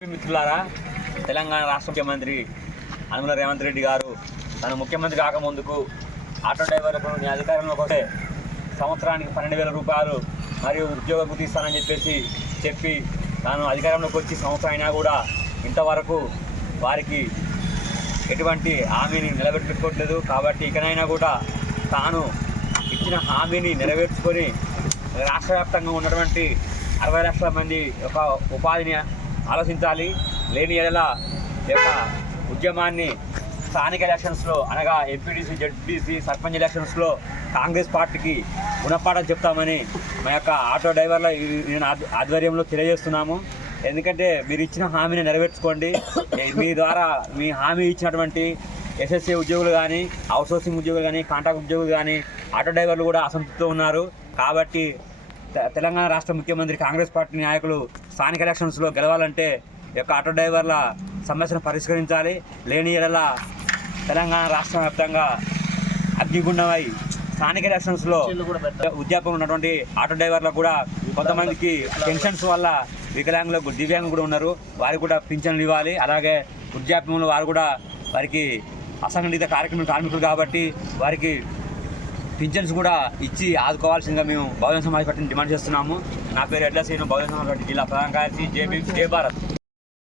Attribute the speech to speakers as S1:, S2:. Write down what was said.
S1: మిత్రులారా తెలంగాణ రాష్ట్ర ముఖ్యమంత్రి అనుమల రేవంత్ రెడ్డి గారు తను ముఖ్యమంత్రి కాకముందుకు ఆటో డ్రైవర్లకు నేను అధికారంలోకి వస్తే సంవత్సరానికి పన్నెండు వేల రూపాయలు మరియు ఉద్యోగ గుర్తిస్తానని చెప్పేసి చెప్పి తాను అధికారంలోకి వచ్చి సంవత్సరం అయినా కూడా ఇంతవరకు వారికి ఎటువంటి హామీని నిలబెట్టుకోవట్లేదు కాబట్టి ఇకనైనా కూడా తాను ఇచ్చిన హామీని నెరవేర్చుకొని రాష్ట్ర వ్యాప్తంగా ఉన్నటువంటి అరవై లక్షల మంది యొక్క ఉపాధిని ఆలోచించాలి. లేని ఎడల యొక్క ఉద్యమాన్ని స్థానిక ఎలక్షన్స్లో అనగా ఎంపీడీసీ జడ్పీసీ సర్పంచ్ ఎలక్షన్స్లో కాంగ్రెస్ పార్టీకి గుణపాఠం చెప్తామని మా యొక్క ఆటో డ్రైవర్ల నేను ఆధ్వర్యంలో తెలియజేస్తున్నాము. ఎందుకంటే మీరు ఇచ్చిన హామీని నెరవేర్చుకోండి. మీ ద్వారా మీ హామీ ఇచ్చినటువంటి ఎస్ఎస్సీ ఉద్యోగులు కానీ అవుట్సోర్సింగ్ ఉద్యోగులు కానీ కాంట్రాక్ట్ ఉద్యోగులు కానీ ఆటో డ్రైవర్లు కూడా అసంతృప్తితో ఉన్నారు. కాబట్టి తెలంగాణ రాష్ట్ర ముఖ్యమంత్రి కాంగ్రెస్ పార్టీ నాయకులు స్థానిక ఎలక్షన్స్లో గెలవాలంటే ఈ యొక్క ఆటో డ్రైవర్ల సమస్యను పరిష్కరించాలి. లేని ఎడల తెలంగాణ రాష్ట్ర వ్యాప్తంగా అగ్నిగుండమై స్థానిక ఎలక్షన్స్లో ఉద్యాపంలో ఉన్నటువంటి ఆటో డ్రైవర్లకు కూడా కొంతమందికి పెన్షన్స్ వల్ల వికలాంగులకు దివ్యాంగులు కూడా ఉన్నారు. వారికి కూడా పింఛన్లు ఇవ్వాలి. అలాగే వృద్ధాప్యంలో వారు కూడా వారికి అసంఘటిత కార్యక్రమం కార్మికులు కాబట్టి వారికి పింఛన్స్ కూడా ఇచ్చి ఆదుకోవాల్సిందిగా మేము బహుజన సమాజ్ పార్టీని డిమాండ్ చేస్తున్నాము. నా పేరు ఎడ్ల శ్రీను బహుజన సమాజ్ పార్టీ జిల్లా ప్రధాన కార్యదర్శి జేబీ జే భారత్.